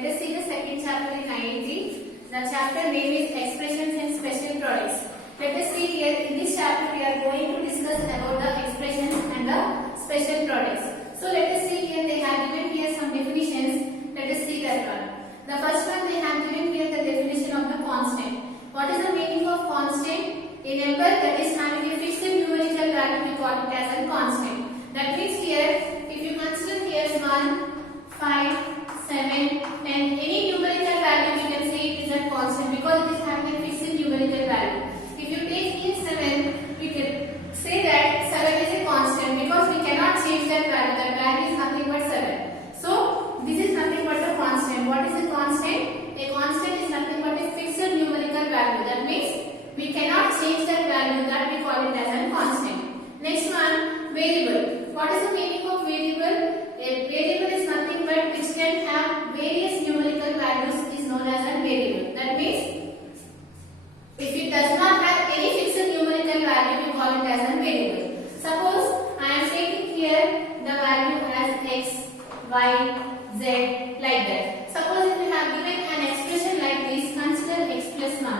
Let us see the second chapter in IIT. The chapter name is Expressions and Special Products. Let us see here, in this chapter we are going to discuss about the expressions and the special products. So let us see here, they have given here some definitions. Let us see that one. The first one, they have given here the definition of the constant. What is the meaning of constant? A number that is having a fixed numerical value, we call it as a constant. That means here, if you consider here 1, 5, 7, 10, any numerical value we can say it is a constant because it is having a fixed numerical value. If you take here 7, we can say that 7 is a constant because we cannot change that value. That value is nothing but 7. So this is nothing but a constant. What is a constant? A constant is nothing but a fixed numerical value. That means we cannot change that value, that we call it as a constant. Next one, variable. What is the meaning of variable? A variable is nothing but which can have various numerical values is known as a variable. That means if it does not have any fixed numerical value, we call it as a variable. Suppose I am taking here the value as x, y, z like that. Suppose if we have given an expression like this, consider x plus 1.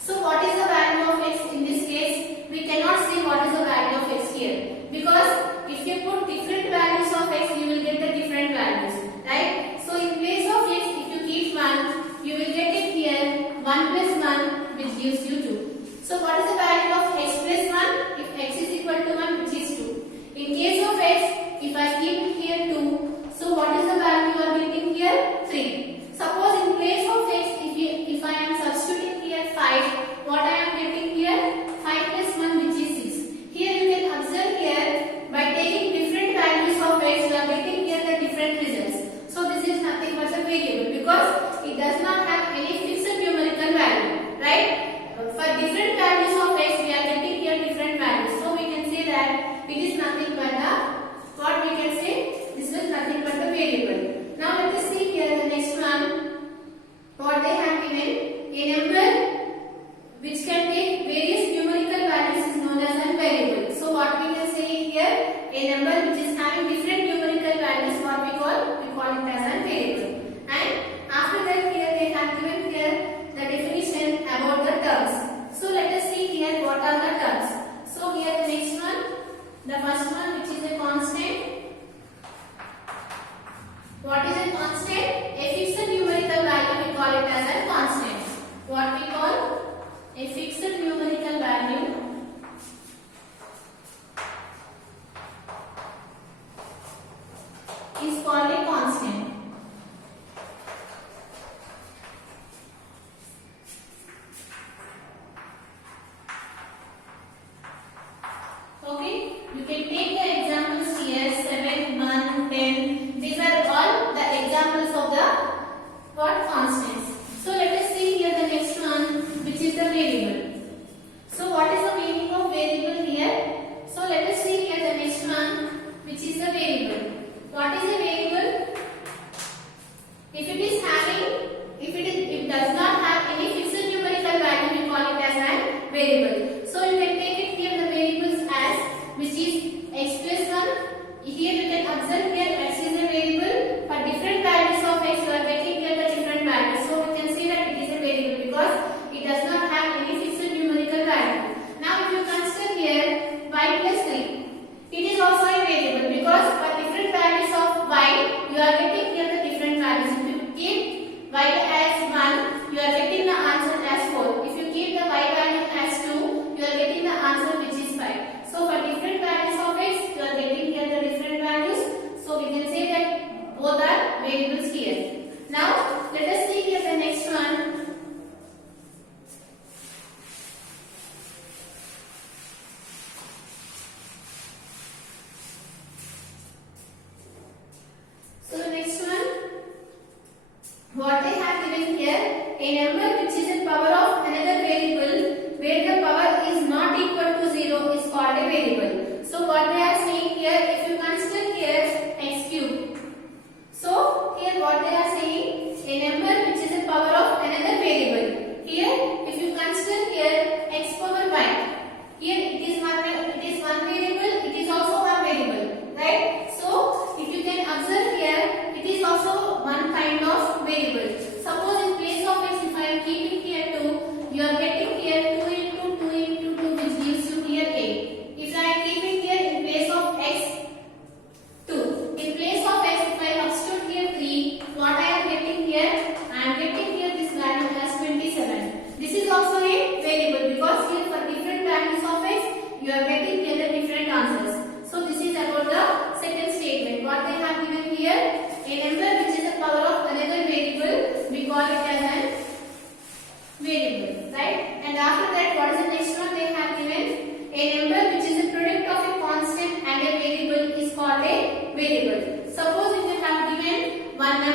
So what is the value of x in this case? We cannot see what is the value of x here. Because if you put different values of x, you will get the different values. Right? So in place of x, if you keep 1, you will get it here 1 plus 1 which gives you 2. So what is the value of x plus 1? If x is equal to 1 which is 2. In case of x, if I keep here 2, so what is the value you are getting here? 3. Suppose in place of x, if I am substituting here 5, what I am getting here? 5 plus 1 which is 6. Here you can observe here, by taking different values of x, you are getting here the different results. So this is nothing but a variable because it does not have any fixed numerical value. Right? For different values of x, we are getting here different values. So we can say that it is nothing but what we can say, this is nothing but a variable. Now let us see here the next one. What they have given, a number which can take various numerical values is known as a variable. So what we can say here, a number which is having different numerical values, what we call it as a variable. And after that here they have given here the definition about the terms. So let us see here what are the terms. So here the next one, the first one which is a constant. What is a constant? A fixed numerical value, we call it as a constant. What we call a fixed numerical value is called a constant. Okay, you can take the examples here 7, 1, 10. These are all the examples of the what constants. So let us see here the next one which is the variable. So what is the meaning of variable here? So let us see here the next one which is the variable. What is a variable? If it does not have any fixed numerical value, we call it as a variable. So you can take it here the variables as which is x plus 1. Here you can observe here x is a variable. For different values of x, you are getting here the different values. So we can say that it is a variable because it does not have any fixed numerical value. Now if you consider here y plus 3, it is also a variable because for different values of y, you are getting here the different values. If you keep y as 1, you are getting the answer as 4. If you keep the y value as 2, you are getting the answer which is 5. So for different values of x, you are getting here the different values. So we can say that both are variables here. Now let us see here the next one. So the next one, what they have given here, a number which is a power of another variable where the power is not equal to 0 is called a variable. So what they are saying here, if you consider here x cube. So here what they are saying, a number which is a power of another variable. Here if you consider here x power y, here it is one variable, it is also one variable, right? So if you can observe here, it is also one kind of variable.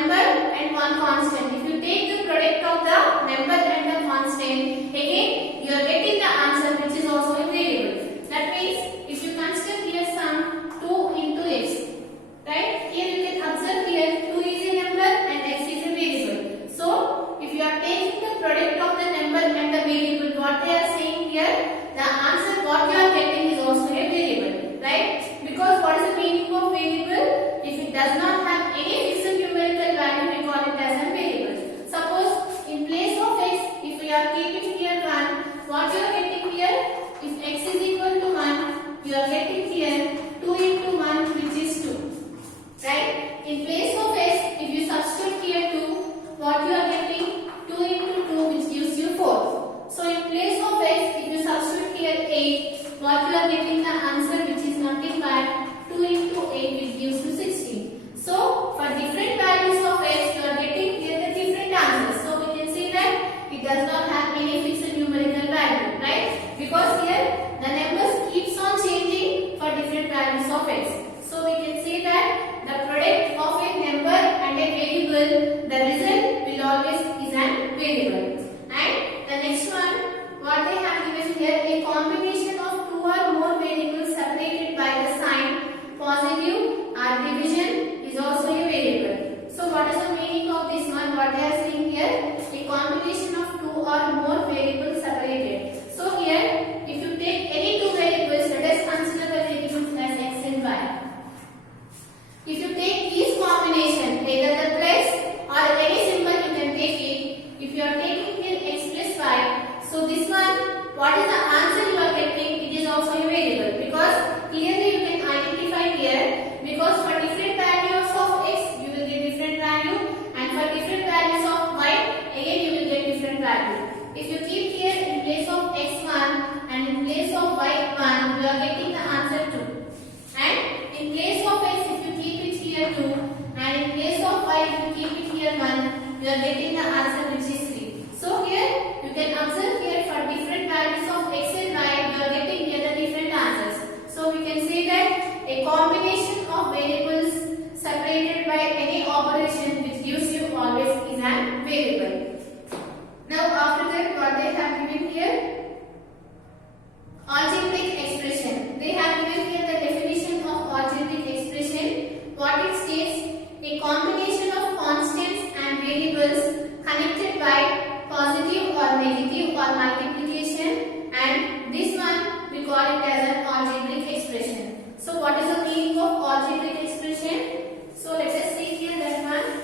number and one constant. If you take the product of the number and the constant, again you are getting the answer which is also a variable. That means if you consider here sum 2 into x, right? Here you can observe here 2 is a number and x is a variable. So if you are taking the product of the number and the variable, what they are saying here, the answer what you are getting is also a variable, right? Because what is the meaning of variable? If it does not have any fixed numerical value, we call it as a variable. Suppose in place of x, if we are keeping here 1, what you are getting here? If x is equal to 1, you are getting here 2 into 1 which is 2, right? In place of x, if you substitute here 2, what you are getting? 2 into 2 which gives you 4. So in place of x, if you substitute here 8, what you are getting the answer which is nothing but 2 into 8 which gives you 16. So for different values of x, you are getting here the different answers. So we can see that it does not have any fixed numerical value, right? Because here the numbers keeps on changing for different values of x. So we can say that the product of a number and a variable, the result will always is an variable. And the next one, what they have given here, a combination of two or more variables separated by the sign positive or division is also a variable. So what is the meaning of this one? What they are saying here, a combination of two or more variables separated. So here, if you take any two variables, let us consider the variables as x and y. If you take these combination, either the plus or any symbol you can take it. If you are taking here x plus y, so this one, what is the answer you are getting? It is also a variable, because clearly you can identify here, because for different values of x you will get different value, and for different values of y again you will get different value. If you keep here in place of x1 and in place of y1, you are getting the answer 2. And in place of x, if you keep it here 2, and in place of y, if you keep it here 1, you are getting the answer which is 3. So here you can observe here for different values of x and y, you are getting here the different answers. So we can say that a combination of variables separated by any operation which gives you always is an variable. Now after that, what they have given here, algebraic expression. They have given here the definition of algebraic expression. What it states, a combination of constants and variables connected by positive or negative or multiplication, and this one we call it as an algebraic expression. So what is the meaning of algebraic expression? So let us see here that one.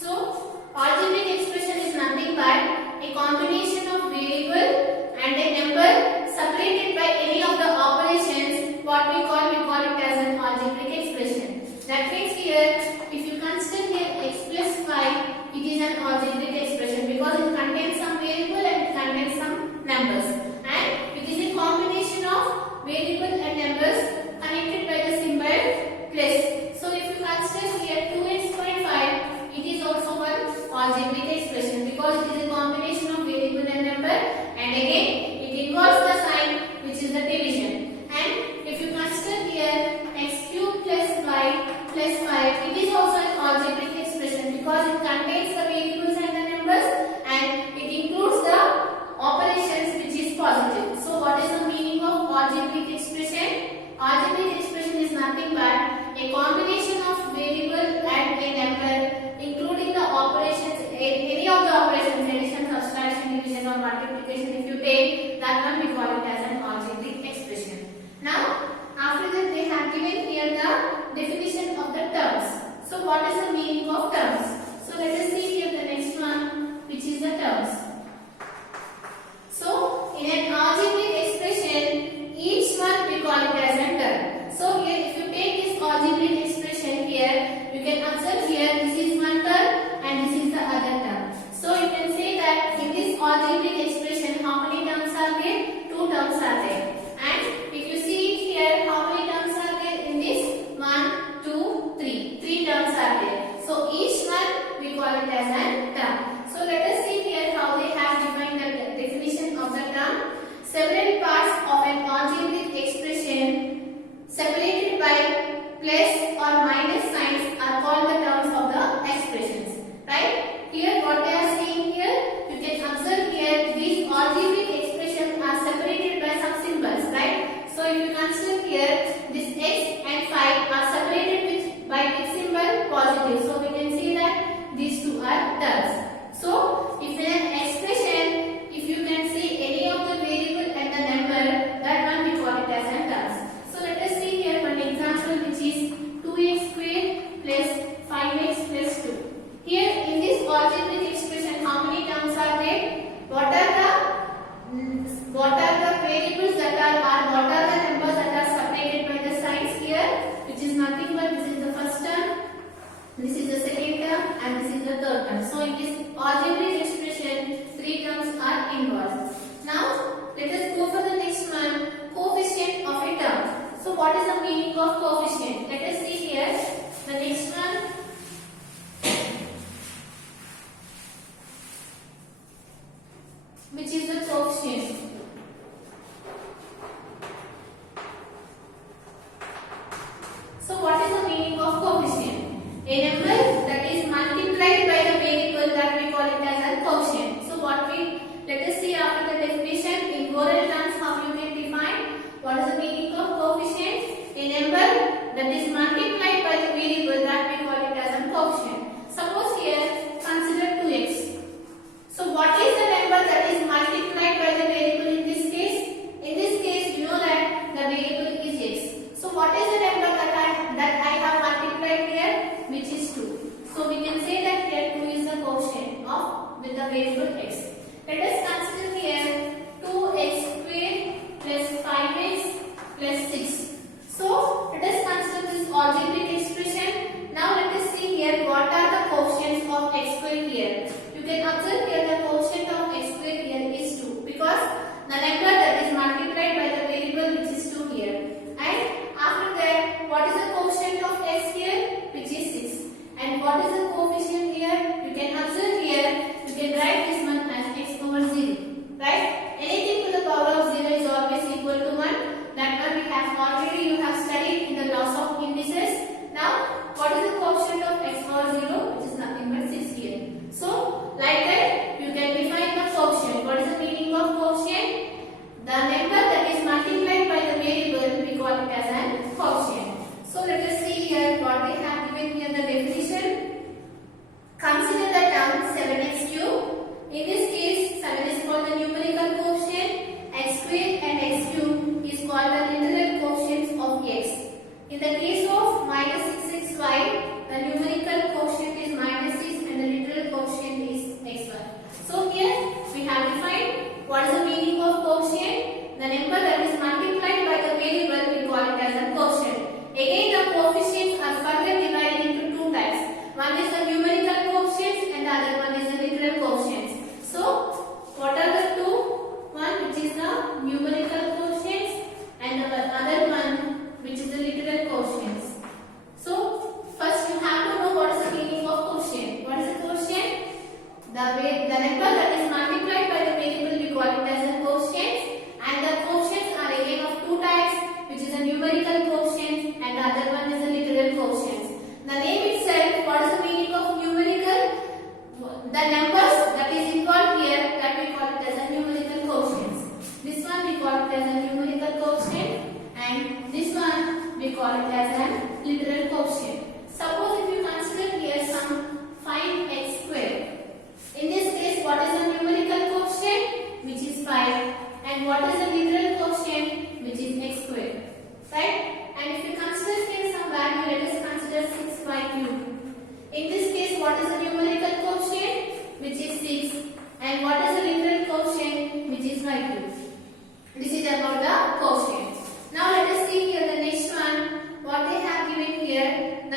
So algebraic expression is nothing but a combination of variable and a number separated by any of the operations. What we call it as an algebraic expression. That means here, if you consider here x plus y, it is an algebraic expression because it contains some variable and it contains some numbers, and it is a combination of variable and numbers connected by the symbol plus. So if you consider here 2x by 5, it is also one algebraic expression because it is a combination of variable and number, and again it involves the sign which is the division. And if you consider here x cube plus y plus 5, it is also an algebraic expression because it contains the variables and the numbers, and it includes the operations which is positive. So what is the meaning of algebraic expression? Algebraic expression is nothing but a combination of variable and a number, including the operations, any of the operations, addition, subtraction, division or multiplication. If you take that one, we call it as an algebraic expression. Now after that, they have given here the definition of the terms. So what is the meaning of terms? So let us see here the next one, which is the terms. So in an algebraic expression, each one we call it as a term. So here if you take this algebraic expression here, you can observe here this is one term and this is the other term. So you can say that in this algebraic expression, how what is the meaning of coefficient? Let us see here. The next one. Which is the coefficient? So what is the meaning of coefficient? A number that is multiplied by the variable that we call it as a quotient. So let us see after the definition in oral terms how you can define what is the meaning of coefficient. A number that is multiplied by the variable that we call it as a quotient. Suppose here consider 2x. So what is the number that is multiplied by the variable in this case? In this case you know that the variable is x. So what is the number that I have multiplied here, which is 2. So we can say that here 2 is the quotient of with the variable x. Let us consider here 2x squared plus 5x plus 6. So let us consider this algebraic expression. Now let us see here what are the quotients of x squared here. You can observe here the quotient of x squared here is 2 because the number that is multiplied by the variable which is 2 here. And after that, what is the quotient of x here, which is 6. And what is the coefficient here? You can observe here, you can write this one as x over 0. Right? Anything to the power of 0 is always equal to 1. That one we have already, you have studied in the laws of indices. Now, what is the quotient of x over 0? Which is nothing but 6 here. So, like that, you can define the quotient. What is the meaning of quotient? The number that is multiplied by the variable, we call it as an quotient. So let us see here what they have given here the definition. Consider the term 7x cube. In this case, 7 is called the numerical quotient, x squared and x cube is called the literal quotients of x. In the case of minus 6xy, the numerical quotient is minus 6 and the literal quotient is xy. So here we have defined what is the meaning of quotient. The number that is multiplied by the variable we call it as a quotient. Again the coefficients are further divided into two types. One is the numerical quotients and the other one is the literal quotients. So what are the two? One which is the numerical quotients and the other one which is the literal quotients. So first you have to know what is the meaning of quotient. What is the quotient? The number that is multiplied by the variable we call it as a quotient, and the quotients are again of two types, which is a numerical quotient and the other one is a literal quotient. The name itself, what is the meaning of numerical? The numbers that is involved here that we call it as a numerical quotients. This one we call it as a numerical quotient and this one we call it as a literal quotient. Suppose if you consider here some 5x squared. In this case, what is the numerical quotient? Which is 5. And what is the literal quotient? Which is x squared. Right? And if you consider here some value, let us consider 6y cubed. In this case, what is the numerical quotient? Which is 6. And what is the literal quotient? Which is y cubed. This is about the quotient. Now let us see here the next one. What they have given here, the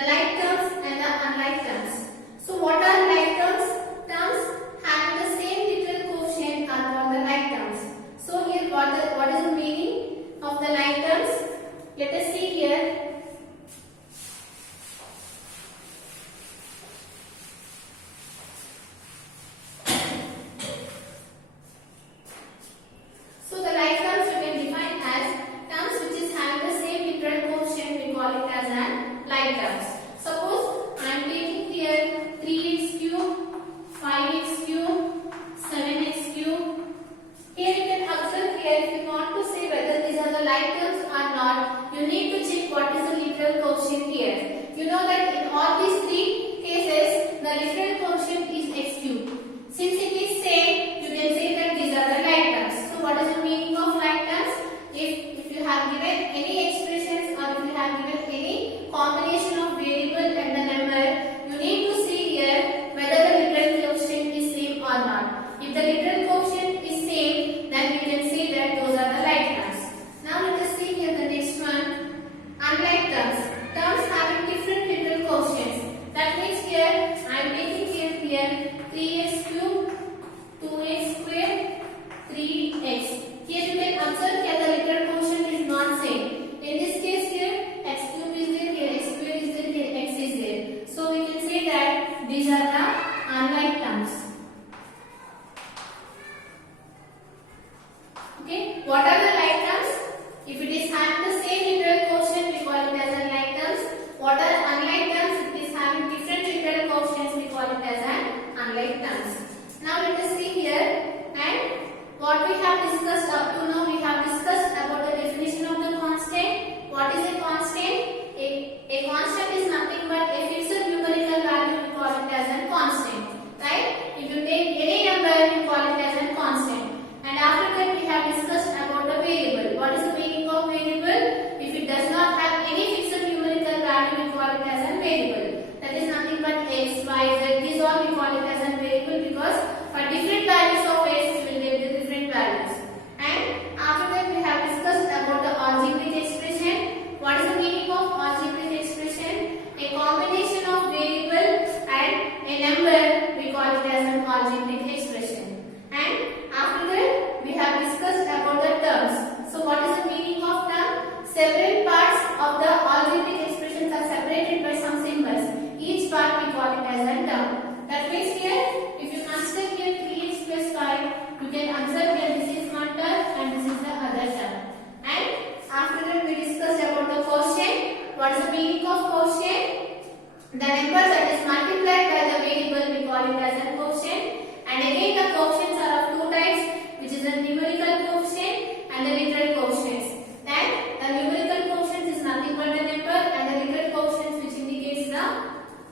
The number that is multiplied by the variable we call it as a quotient. And again the quotients are of two types, which is a numerical quotient and the literal quotients. And the numerical quotient is nothing but the number, and the literal quotient which indicates the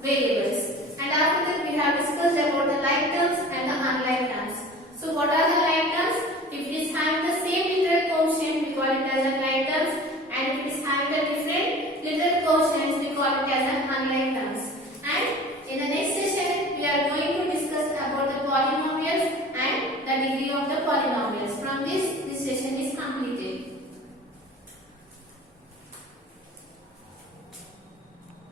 variables. And after that we have discussed about the like terms and the unlike terms. So what are the like terms? If it is having the same literal quotient, we call it as a like terms, and if it is having a different literal quotients, we call it as an unlike terms.